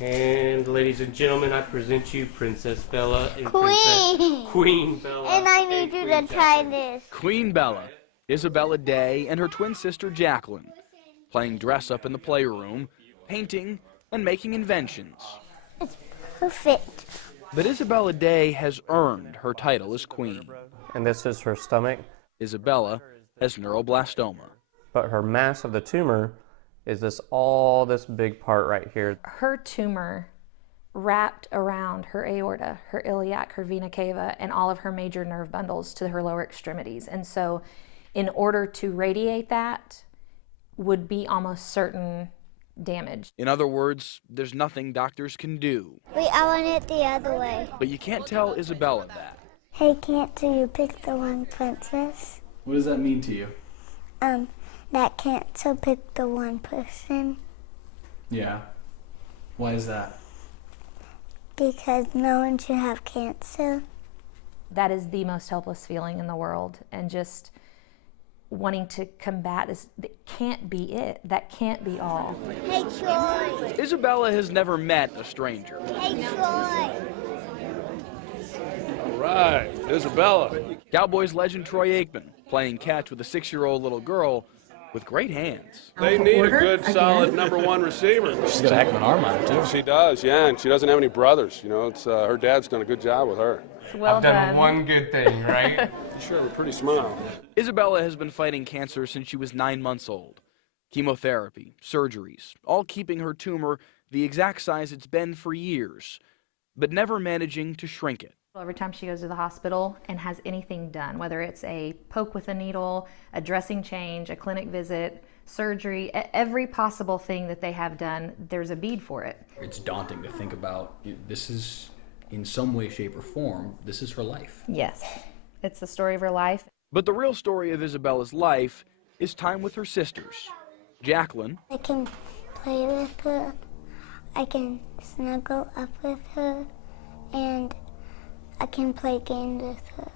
And ladies and gentlemen, I present you Princess Bella and Queen Bella. And I need you to try this. Queen Bella, Isabella Day, and her twin sister Jacqueline, playing dress-up in the playroom, painting, and making inventions. It's perfect. But Isabella Day has earned her title as queen. And this is her stomach. Isabella has neuroblastoma. But her mass of the tumor is this big part right here. Her tumor wrapped around her aorta, her iliac, her vena cava, and all of her major nerve bundles to her lower extremities. And so in order to radiate that would be almost certain damage. In other words, there's nothing doctors can do. Wait, I want it the other way. But you can't tell Isabella that. Hey, can't you pick the one princess? What does that mean to you? That cancer pick the one person. Yeah. Why is that? Because no one should have cancer. That is the most helpless feeling in the world, and just wanting to combat this. That can't be it. That can't be all. Hey, Troy. Isabella has never met a stranger. Hey, Troy. All right, Isabella. Cowboys legend Troy Aikman playing catch with a 6-year-old little girl with great hands. They need a good, solid #1 receiver. She's got a heck of an arm on her, too. She does, yeah, and she doesn't have any brothers. You know, it's her dad's done a good job with her. Well I've done one good thing, right? You sure have a pretty smile. Isabella has been fighting cancer since she was 9 months old. Chemotherapy, surgeries, all keeping her tumor the exact size it's been for years, but never managing to shrink it. Every time she goes to the hospital and has anything done, whether it's a poke with a needle, a dressing change, a clinic visit, surgery, every possible thing that they have done, there's a bead for it. It's daunting to think about. This is, in some way, shape, or form, this is her life. Yes, it's the story of her life. But the real story of Isabella's life is time with her sisters. Jacqueline. I can play with her. I can snuggle up with her. And I can play games with her.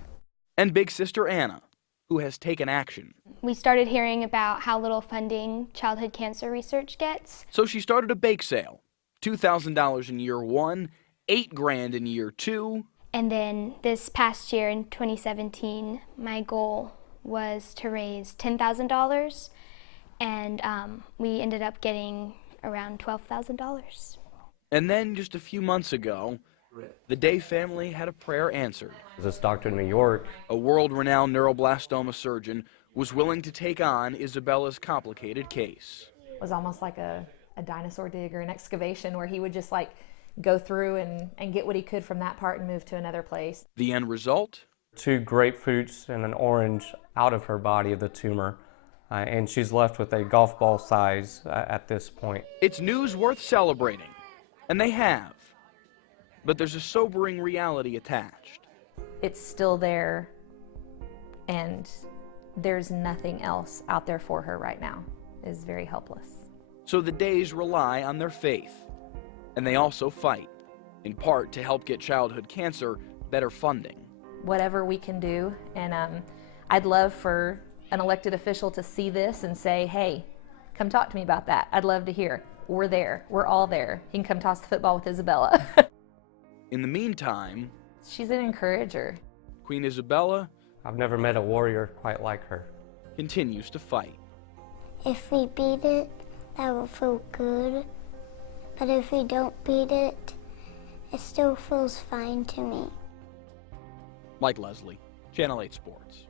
And big sister Anna, who has taken action. We started hearing about how little funding childhood cancer research gets. So she started a bake sale. $2,000 in year 1, $8,000 in year 2. And then this past year in 2017, my goal was to raise $10,000, and we ended up getting around $12,000. And then just a few months ago, the Day family had a prayer answered. This doctor in New York, A world-renowned neuroblastoma surgeon was willing to take on Isabella's complicated case. It was almost like a dinosaur dig or an excavation where he would just like go through and get what he could from that part and move to another place. The end result? 2 grapefruits and an orange out of her body of the tumor. And she's left with a golf ball size at this point. It's news worth celebrating, and they have. But there's a sobering reality attached. It's still there, and there's nothing else out there for her right now. Is very helpless. So the Days rely on their faith, and they also fight, in part to help get childhood cancer better funding. Whatever we can do, and I'd love for an elected official to see this and say, hey, come talk to me about that. I'd love to hear. We're there. We're all there. He can come toss the football with Isabella. In the meantime, she's an encourager. Queen Isabella I've never met a warrior quite like her. continues to fight. If we beat it, that will feel good. But if we don't beat it, it still feels fine to me. Mike Leslie, Channel 8 Sports.